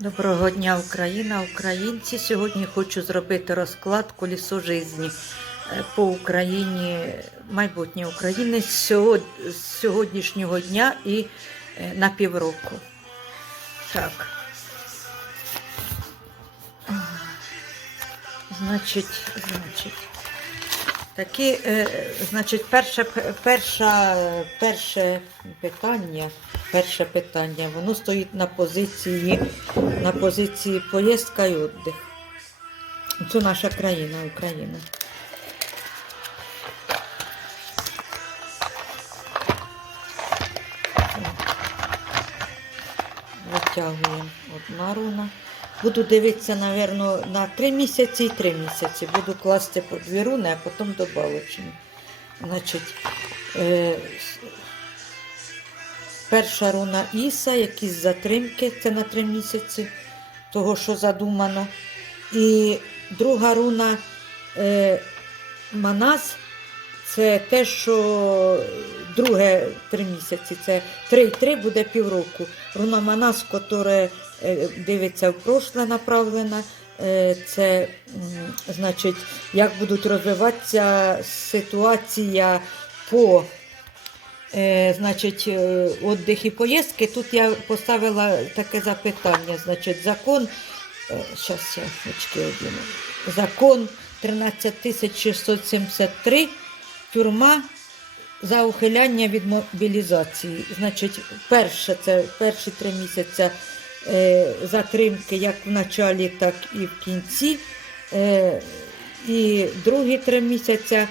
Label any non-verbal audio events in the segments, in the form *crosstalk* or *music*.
Доброго дня, Україна, українці. Сьогодні хочу зробити розклад колісо житті е, по Україні, майбутнє України з сьогоднішнього дня і е, на півроку. Так. Значить, значить. Такі, е, значить, перше, п- перша, перше питання, перше питання, воно стоїть на позиції, на позиції поїздка і віддих. Це наша країна, Україна. Витягуємо одна руна. Буду дивитися, напевно, на три місяці і три місяці. Буду класти по дві руни, а потім добавочні. Значить, е, перша руна Іса, якісь затримки, це на три місяці, того, що задумано. І друга руна е, Манас, це те, що друге три місяці, це три-три буде півроку. Руна Манас, яка е, дивиться в прошле направлена, е, це значить, як будуть розвиватися ситуація по е, значить, е, віддих і поїздки. Тут я поставила таке запитання. Значить, закон, зараз я очки одіну. Закон 13673, тюрма за ухиляння від мобілізації. Значить, перше, це перші три місяці е, затримки як в началі, так і в кінці. Е, і другі три місяці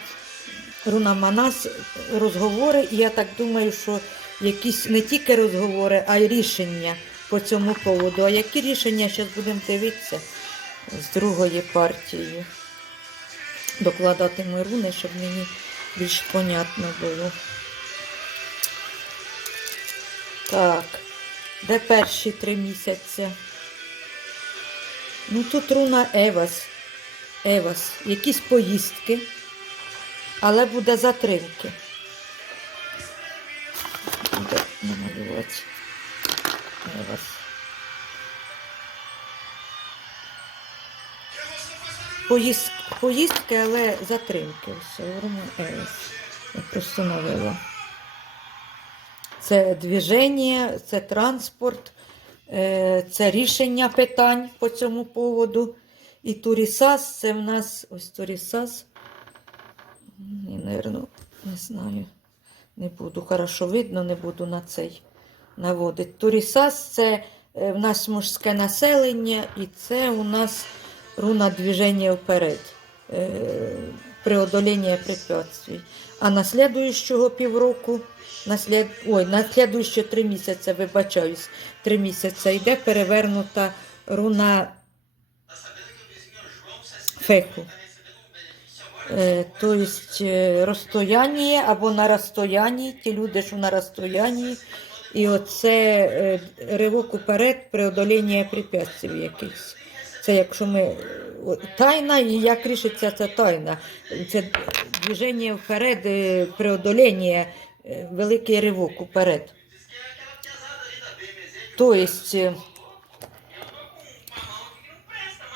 Руна Манас розговори, і я так думаю, що якісь не тільки розговори, а й рішення по цьому поводу. А які рішення зараз будемо дивитися з другої партії? Докладатиму руни, щоб мені більш понятно було. Так, де перші три місяці? Ну тут руна Евас. Евас. Якісь поїздки, але буде затримки. Де намалювати? Поїзд, поїздки, але затримки. Все, Евас. Я просто навела. Це движення, це транспорт, е, це рішення питань по цьому поводу. І Турісас, це в нас ось Турісас. Ні, наверно, не знаю. Не буду хорошо видно, не буду на цей наводити. Турісас це е, в нас мужське населення, і це у нас руна движення вперед. Е, преодолення препятствий. А на слідуючого півроку, на слід... ой, на слідуючі три місяці, вибачаюсь, три місяці йде перевернута руна феху. Е, Тобто е, розстояння або на розстоянні, ті люди, що на розстоянні, і оце е, ривок уперед, преодолення препятствий якихось. Це якщо ми тайна, і як рішиться ця тайна. Це движення вперед, преодолення, е, великий ривок уперед. Тобто,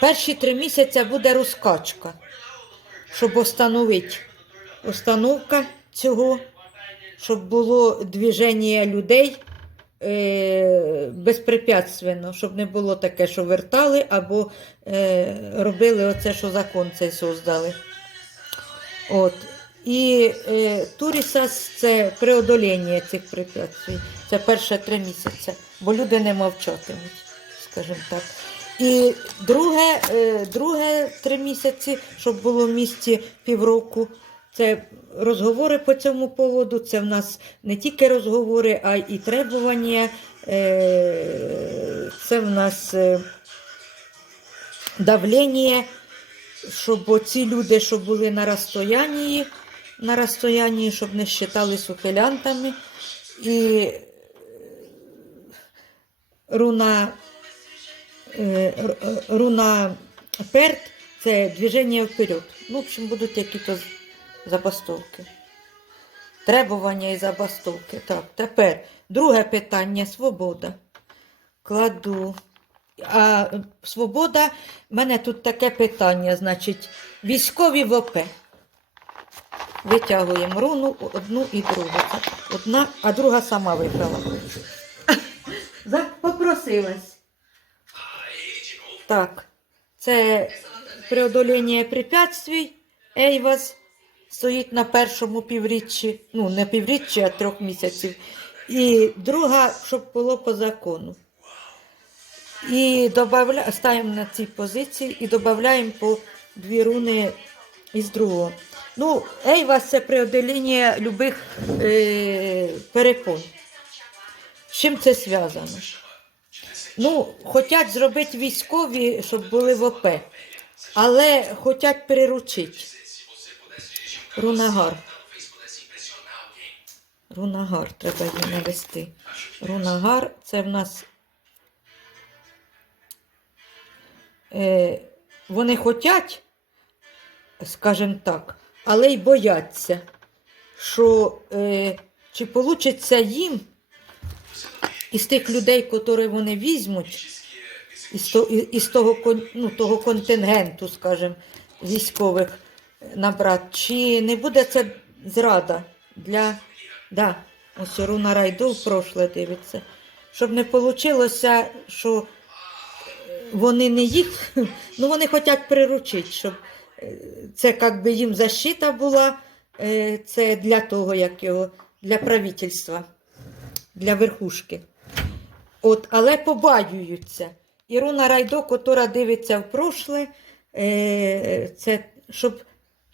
перші три місяці буде розкачка, щоб встановити установка цього, щоб було движення людей е, безпрепятственно, щоб не було таке, що вертали або е, робили оце, що закон цей создали. От. І е, Турісас це преодолення цих препятствий. Це перші три місяці, бо люди не мовчатимуть, скажімо так. І друге, е, друге три місяці, щоб було в місті півроку, це розговори по цьому поводу. Це в нас не тільки розговори, а і требування. Е, Це в нас е, давлення, щоб оці люди, що були на розстоянні, на розстоянні, щоб не вважались ухилянтами. І руна, руна перт це движення вперед. Ну, в общем, будуть якісь забастовки. Требування і забастовки. Так, тепер друге питання свобода. Кладу А е, свобода, в мене тут таке питання, значить, військові ВОП. Витягуємо руну одну і другу. Одна, а друга сама. За- Попросилась. Так, це преодоління препятствий. Ейвас стоїть на першому півріччі, ну не півріччі, а трьох місяців. І друга, щоб було по закону. І добавля... ставимо на цій позиції і додаємо по дві руни із другого. Ну, Ейвас це преодоління любих е... перепон. З чим це зв'язано? Ну, хочуть зробити військові, щоб були в ОП, але хочуть приручити. Рунагар. Рунагар, треба її навести. Рунагар це в нас. Е, вони хочуть, скажімо так, але й бояться, що е, чи вийде їм із тих людей, котрі вони візьмуть, із, то, із того, ну, того контингенту, скажімо, військових набрати, чи не буде це зрада для. Да, ось Руна Райду в прошле дивиться. Щоб не вийшло, що вони не їх, *laughs* ну вони хочуть приручити, щоб е, це як би їм защита була, е, це для того, як його, для правительства, для верхушки. От, але побаюються. І Руна Райдо, котра дивиться в прошле, е, це щоб,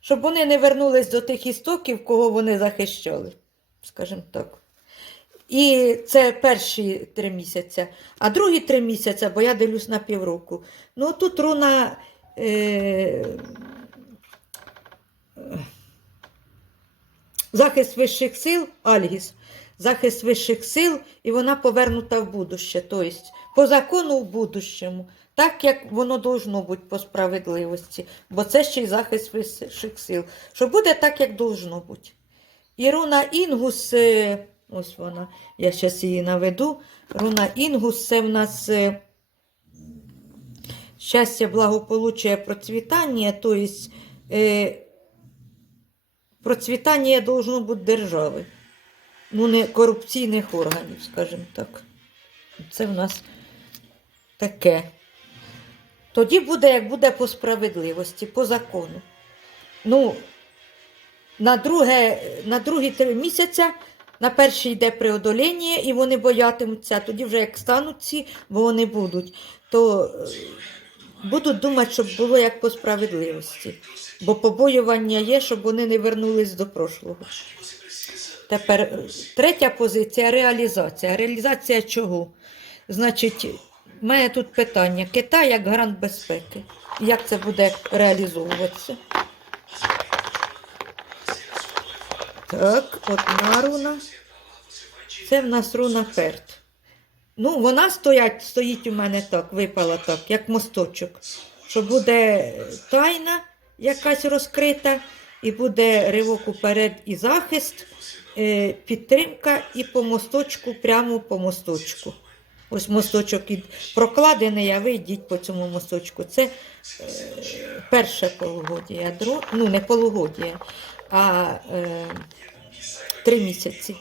щоб вони не вернулись до тих істоків, кого вони захищали, скажімо так. І це перші три місяці. А другі три місяці, бо я дивлюсь на півроку. Ну тут руна. Е, захист вищих сил, Альгіс, захист вищих сил, і вона повернута в будуще. Тобто, по закону в будущому, так як воно должно бути по справедливості, бо це ще й захист вищих сил. Що буде так, як должно бути. І руна Інгус, е, ось вона, я зараз її наведу. Руна Інгус це в нас е, щастя, благополуччя, процвітання, тобто е, процвітання должно бути держави. Ну, не корупційних органів, скажімо так. Це в нас таке. Тоді буде, як буде по справедливості, по закону. Ну, на, друге, на другі три місяця, на перший йде преодоління, і вони боятимуться, тоді вже як стануть ці, бо вони будуть, то е, будуть думати, щоб було як по справедливості. Бо побоювання є, щоб вони не вернулись до прошлого. Тепер третя позиція реалізація. Реалізація чого? Значить, в мене тут питання: Китай як гарант безпеки. Як це буде реалізовуватися? Так, одна руна. Це в нас руна перт. Ну, вона стоять, стоїть у мене так, випала так, як мосточок. Що буде тайна якась розкрита, і буде ривок уперед і захист, е, підтримка і по мосточку, прямо по мосточку. Ось мосточок прокладений, а ви йдіть по цьому мосточку. Це е, перше полугодія, ну не полугодія, а е, три місяці.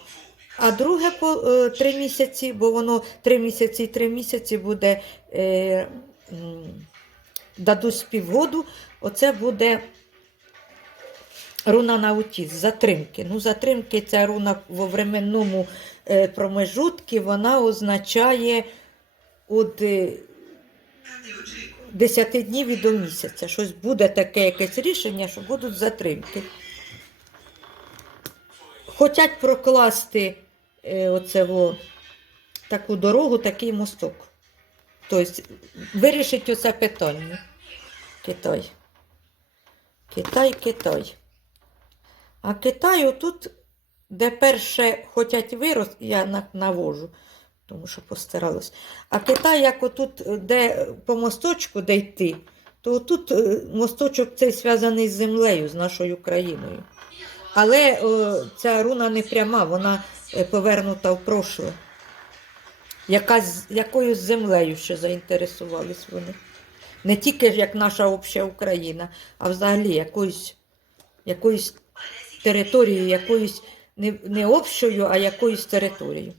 А друге по е, три місяці, бо воно три місяці і три місяці буде е, дадуть співгоду, оце буде руна наутіз, затримки. Ну, затримки ця руна во временному е, промежутку, вона означає від е, 10 днів і до місяця. Щось буде таке якесь рішення, що будуть затримки. Хотять прокласти е, оце во, таку дорогу, такий мосток. Тобто вирішить оце питання. Китай. Китай, Китай. А Китай отут, де перше хочуть вирос, я навожу, тому що постаралась. А Китай, як отут, де по мосточку, де йти, то тут мосточок цей зв'язаний з землею, з нашою країною. Але о, ця руна не пряма, вона е, повернута в прошле. Якась, якоюсь землею ще заінтересувались вони. Не тільки як наша обща Україна, а взагалі якоюсь, якоюсь територією, якоюсь не, не общою, а якоюсь територією.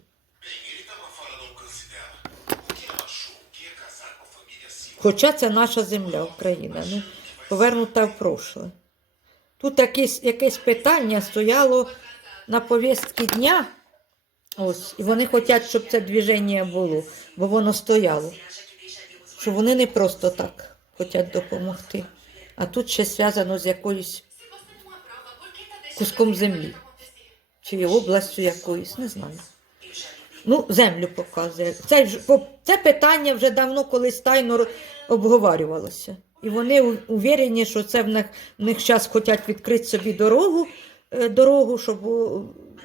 Хоча це наша земля, Україна, ну, повернута в прошле. Тут якесь, якесь питання стояло на повістці дня. Ось, і вони хочуть, щоб це движення було, бо воно стояло. Що вони не просто так хочуть допомогти. А тут ще зв'язано з якоюсь куском землі. Чи областю якоюсь, не знаю. Ну, землю показує. Це, це питання вже давно колись тайно обговорювалося. І вони у- уверені, що це в них, в них зараз хочуть відкрити собі дорогу, е, дорогу, щоб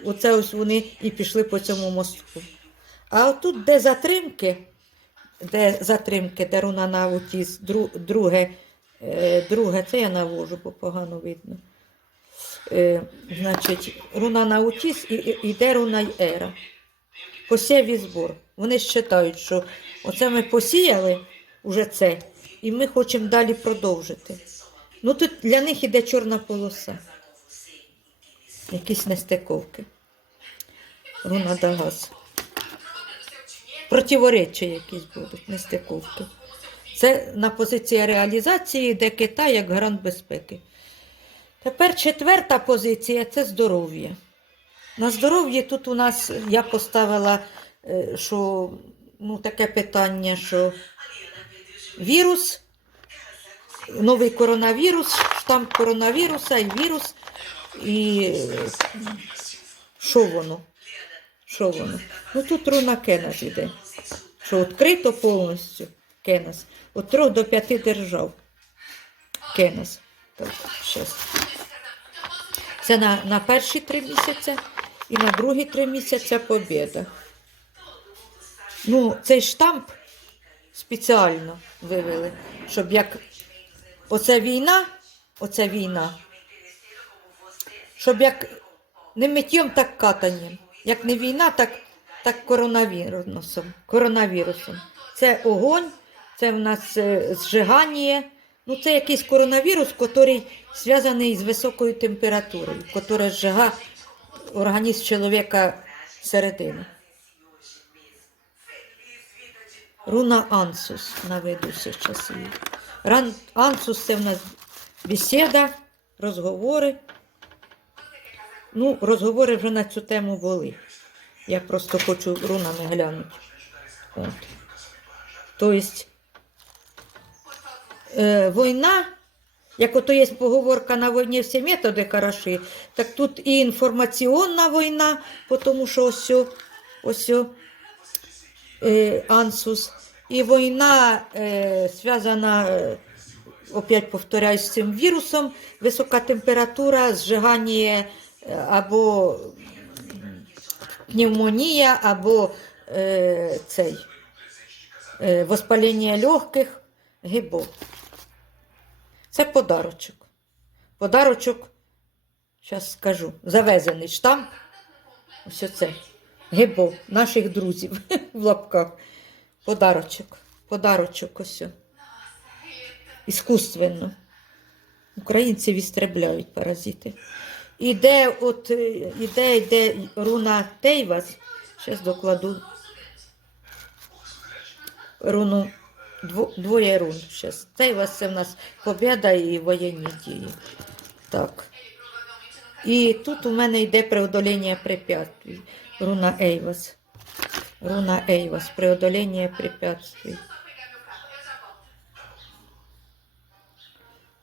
оце ось вони і пішли по цьому мосту. А отут, де затримки, де затримки, де руна на аутіз, друге, е, друге, це я навожу, бо погано видно. Е, значить, руна на аутіз і, і руна й ера посів і збор. Вони вважають, що оце ми посіяли уже це, і ми хочемо далі продовжити. Ну тут для них іде чорна полоса. Якісь нестиковки. Руна да газ. Противоречі якісь будуть, нестиковки. Це на позиції реалізації, де Китай як гарант безпеки. Тепер четверта позиція це здоров'я. На здоров'ї тут у нас я поставила, е, що ну, таке питання, що вірус, новий коронавірус, штам коронавіруса і вірус, і що воно? Що воно? Ну тут руна Кенас іде. Що відкрито повністю Кенас. Від трьох до п'яти держав. Кенас. Так. Це на, на перші три місяці і на другі три місяці побіда. Ну, цей штамп спеціально вивели, щоб як оце війна, оце війна, щоб як не миттєм, так катанням. Як не війна, так, так коронавірусом. коронавірусом. Це огонь, це в нас е, зжигання. Ну, це якийсь коронавірус, який зв'язаний з високою температурою, який зжигає організм чоловіка середини. Руна Ансус наведу зараз її. Ран... Ансус це в нас бесіда, розговори. Ну, розговори вже на цю тему були. Я просто хочу рунами глянути. Тобто, е, війна, як ото є поговорка на війні всі методи хороші, так тут і інформаційна війна, тому що ось, ось е, Ансус, і війна е, зв'язана, е, опять повторяюсь, з цим вірусом, висока температура, зжигання е, або пневмонія, або е, цей, е, воспалення легких, гибо. Це подарочок. Подарочок, зараз скажу, завезений штамп. Ось це. Гибо наших друзів *laughs* в лапках. Подарочок. Подарочок ось. Іскусственно. Українців істребляють паразити. Іде, от, е, іде, йде руна Тейвас. Зараз докладу руну. Дво, двоє рун зараз. Тейвас це в нас побіда і воєнні дії. Так. І тут у мене йде преодолення препятствий. Руна Ейвас. Руна Ейвас. Преодолення препятствий.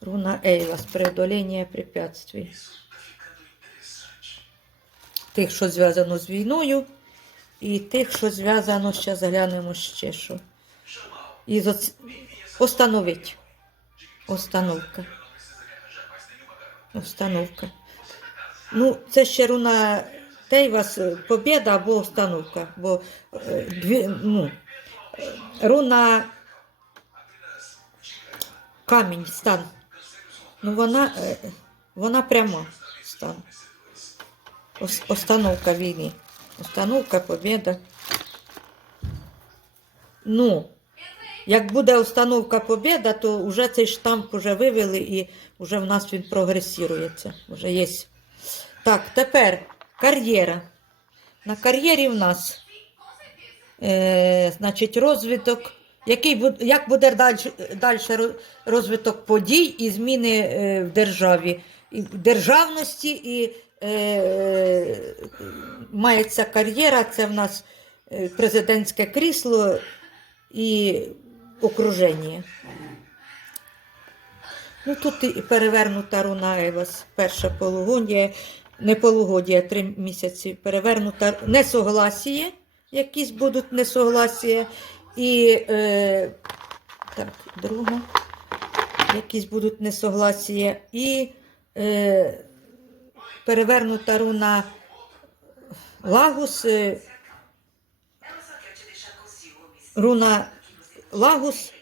Руна Ейвас. Преодолення препятствий. Тих, що зв'язано з війною, і тих, що зв'язано, зараз глянемо ще що. І з остановить. Остановка. Установка. Ну, це ще руна Тейвас, е, побєда або установка. Бо е, дві, ну, руна камінь, стан. Ну, вона, е, вона пряма стан. Ос- Остановка війни. Остановка, побєда. Ну, як буде установка Побєда, то вже цей штамп вже вивели і вже в нас він прогресірується. Вже є. Так, тепер кар'єра. На кар'єрі в нас е, значить, розвиток. Який як буде далі, далі розвиток подій і зміни е, в державі, і в державності, і е, мається кар'єра, це в нас е, президентське крісло і окруження. Ну, тут і перевернута руна перша полугодія, не полугодія, три місяці перевернута несогласіє, якісь будуть несогласія. І е, так, друга, якісь будуть несогласія. І е, перевернута руна Лагус, е, руна Лагус.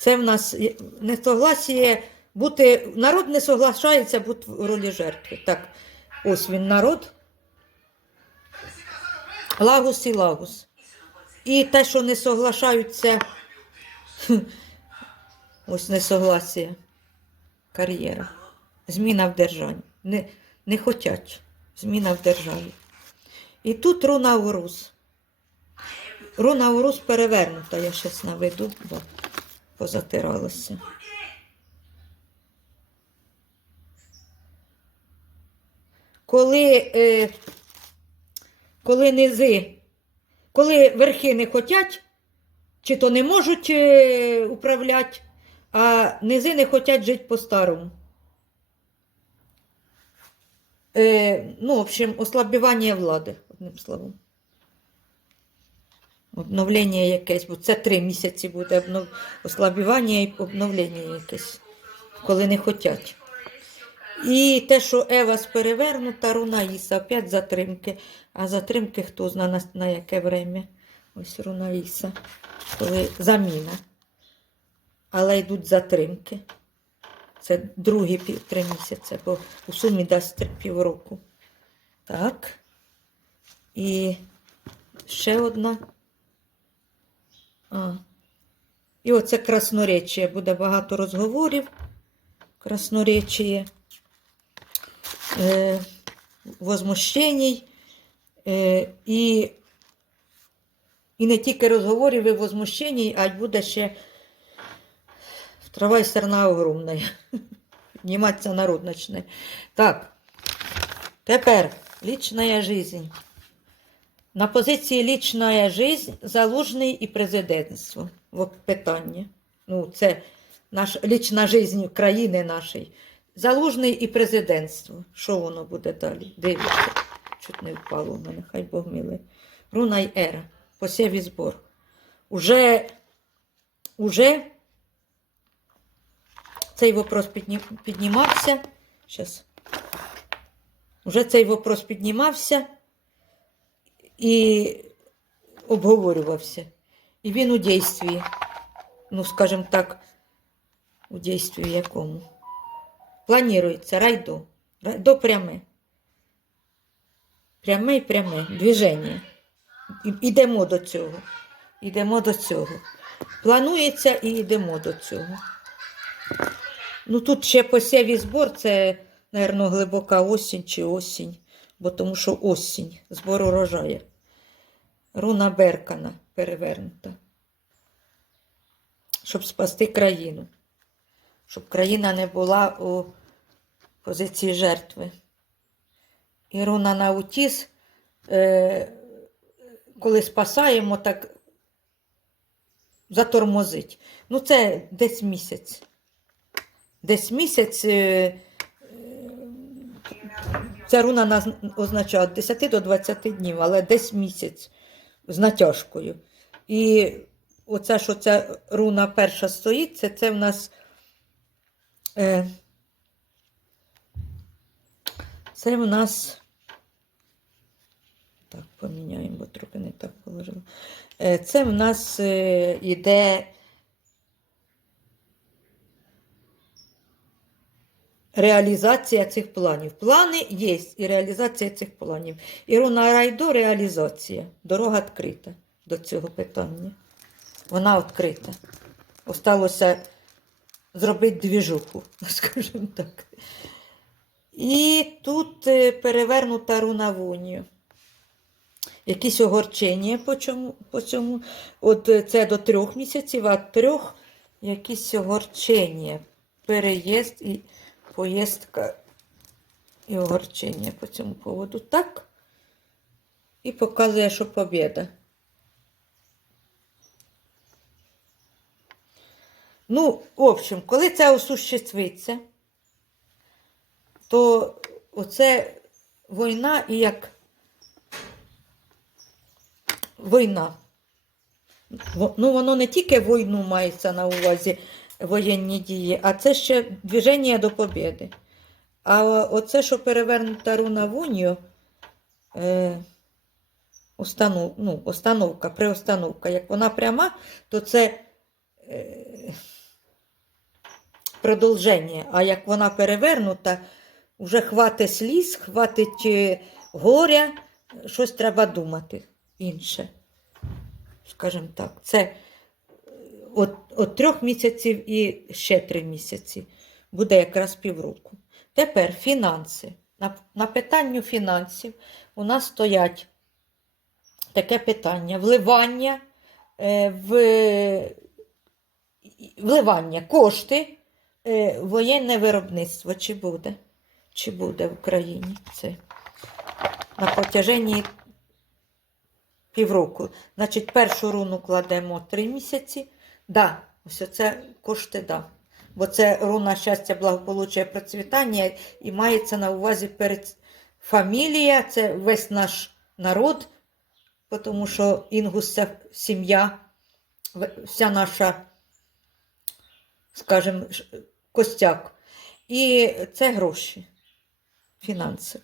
Це в нас несогласіє бути. Народ не соглашається бути в ролі жертви. Так, ось він народ. Лагус і лагус. І те, що не соглашаються, *laughs* ось несогласія, кар'єра, зміна в державі. Не, не хотять. Зміна в державі. І тут руна Урус. Руна Урус перевернута, я щось наведу, бо позатиралося. Коли, е, коли низи, коли верхи не хотять, чи то не можуть е, управляти, а низи не хочуть жити по-старому. Е, ну, в общем, ослабівання влади, одним словом. Обновлення якесь, бо це три місяці буде обнов... ослабівання і обновлення якесь, коли не хочуть. І те, що Евас перевернута, руна Іса, опять затримки. А затримки хто знає на, на яке время. Ось руна Іса, коли заміна. Але йдуть затримки. Це другі три місяці, бо у сумі дасть півроку. Так. І ще одна. А. І оце красноречіє. Буде багато розговорів. Красноречіє. Е, возмущеній. Е, і, і не тільки розговорів і возмущеній, а й буде ще трава і стерна огромна. *laughs* Підніматися народ почне. Так. Тепер лічна жизнь. На позиції лічна жизнь залужний і президентство. От питання. Ну, це наш, лічна жизнь країни нашої. Залужний і президентство. Що воно буде далі? Дивіться. Чуть не впало в мене, хай Бог милий. Руна й ера. Посів і збор. Уже, уже цей вопрос підні, піднімався. Щас. Уже цей вопрос піднімався і обговорювався. І він у дійстві, ну, скажімо так, у дійстві якому? Планується райдо. Райдо пряме. Пряме і пряме. Движення. Ідемо до цього. Ідемо до цього. Планується і йдемо до цього. Ну тут ще посів збор, це, мабуть, глибока осінь чи осінь, бо тому що осінь, збор урожаю. Руна Беркана перевернута. Щоб спасти країну. Щоб країна не була у позиції жертви. І руна Наутіс, е, коли спасаємо, так затормозить. Ну, це десь місяць. Десь місяць е, ця руна означає від 10 до 20 днів, але десь місяць з натяжкою. І оце, що ця руна перша стоїть, це, це в нас. Е, це в нас. Так, поміняємо, бо трохи не так положила. Е, Це в нас е, іде реалізація цих планів. Плани є і реалізація цих планів. Ірона Райдо реалізація. Дорога відкрита. до цього питання. Вона відкрита. Осталося зробити двіжуху, *laughs* скажімо так. І тут е, перевернута руна вонію. Якісь огорчення по цьому, по цьому. От е, це до трьох місяців, а трьох якісь огорчення. Переїзд і поїздка і огорчення по цьому поводу. Так. І показує, що побіда. Ну, в общем, коли це осуществиться, то оце війна і як війна. Ну, воно не тільки війну мається на увазі воєнні дії, а це ще движення до побєди. А оце, що перевернута руна в унію, е, установ, ну, установка, приустановка, як вона пряма, то це е, продовження. А як вона перевернута, вже хватить сліз, хватить е, горя, щось треба думати інше. Скажімо так, це от, от трьох місяців і ще три місяці. Буде якраз півроку. Тепер фінанси. На, на питанню фінансів у нас стоять таке питання: вливання е, в вливання, кошти, е, воєнне виробництво. Чи буде? Чи буде в Україні це? На протяженні півроку. Значить, першу руну кладемо три місяці. Да, ось це кошти, да. Бо це руна щастя, благополуччя, процвітання і мається на увазі перед фамілія, це весь наш народ, тому що інгус це сім'я, вся наша, скажімо, костяк. І це гроші, фінанси.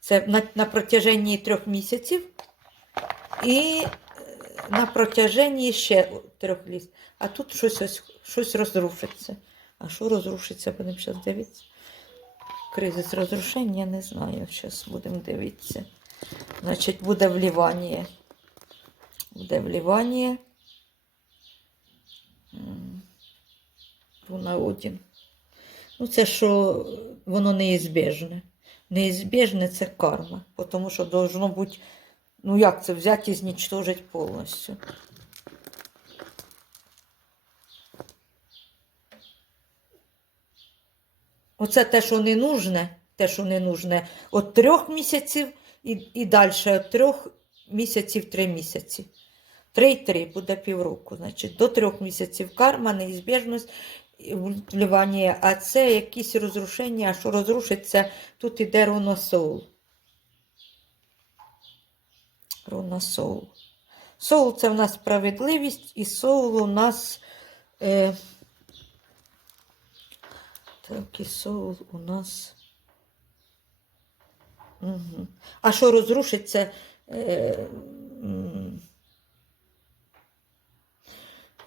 Це на, на протяженні трьох місяців і е, на протяженні ще трьох літ. А тут щось, ось, щось розрушиться. А що розрушиться, будемо зараз дивитися. Кризис розрушення, не знаю. Зараз будемо дивитися. Значить, буде влівання. Буде влівання. М, Руна Одін. Ну, це що воно неізбіжне. Неізбіжне це карма, тому що должно бути, ну як це взяти і знічтожити повністю. Оце те, що не нужне, те, що не нужне, от трьох місяців і, і далі от трьох місяців три місяці. Три й три буде півроку. Значить, до трьох місяців карма, неізбіжність, і вливання, а це якісь розрушення, а що розрушиться, тут іде руна соул. Руна соул. Соул це в нас справедливість, і соул у нас. Е, так, і соул у нас. Угу. А що розрушиться? Е,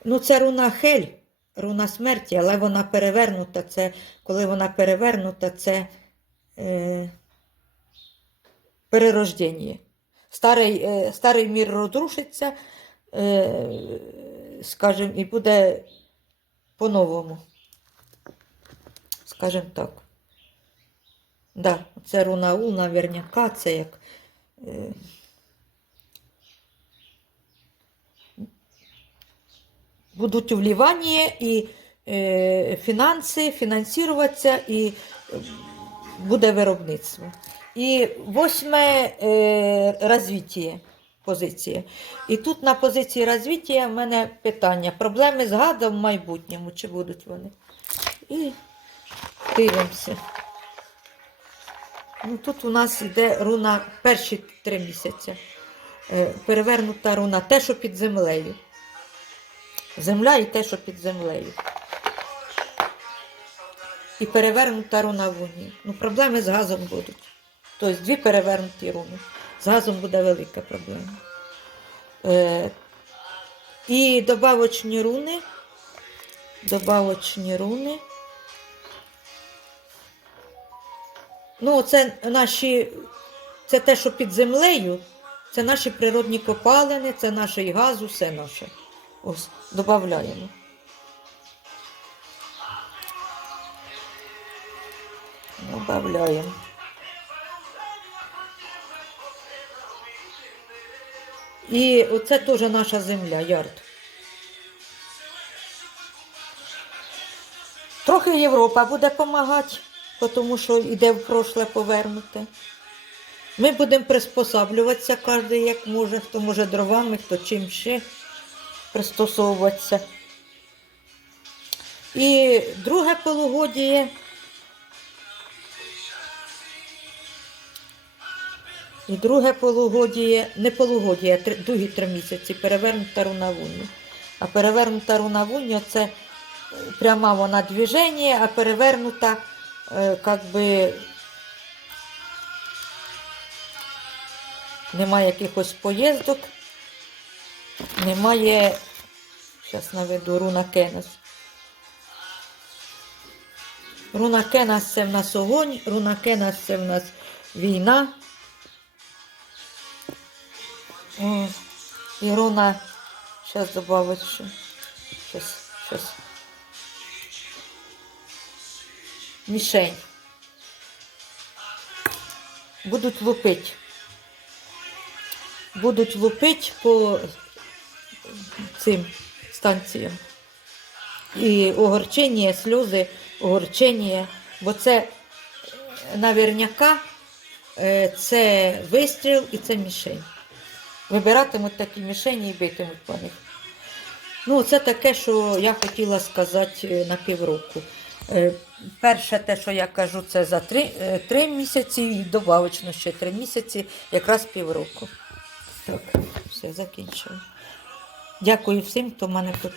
ну, це руна Хель, руна смерті, але вона перевернута. Це, коли вона перевернута, це е, перерождення. Старий, е, старий мір розрушиться, е, скажімо, і буде по-новому. Скажімо так. Да, це руна У, наверняка, це як. Е, будуть вливання і е, фінанси, фінансуватися, і е, буде виробництво. І восьме е, розвиття позиції. І тут на позиції розвиття в мене питання: проблеми з гадом в майбутньому, чи будуть вони? І дивимося. Ну, тут у нас йде руна перші три місяці. Е, перевернута руна, те, що під землею. Земля і те, що під землею. І перевернута руна в уні. Ну, проблеми з газом будуть. Тобто дві перевернуті руни. З газом буде велика проблема. Е, і добавочні руни. Добавочні руни. Ну, це наші, це те, що під землею, Це наші природні копалини, це наш газ, усе наше. Ось, додаємо. Добавляємо. І оце теж наша земля, ярд. Трохи Європа буде допомагати, тому що йде в прошле повернути. Ми будемо приспосаблюватися кожен як може, хто може дровами, хто чим ще пристосовуватися. І друге полугодіє. І друге полугодіє, не полугодіє, а другі три місяці перевернута рунавуння. А перевернута рунавуння це пряма вона движення, а перевернута как би немає якихось поїздок, немає, зараз наведу руна Кенес. Руна Кенас це в нас огонь, руна Кенас це в нас війна. І руна, зараз добавить ще. Щас. Мішень. Будуть лупити. Будуть лупити по цим станціям. І огорчення, сльози, огорчення, бо це е, наверняка е, це вистріл і це мішень. Вибиратимуть такі мішені і битимуть по них. Ну, це таке, що я хотіла сказати е, на півроку. Е, Перше, те, що я кажу, це за три, е, три місяці і добавочно ще три місяці, якраз півроку. Так, все, закінчили. Дякую всім, хто мене тут.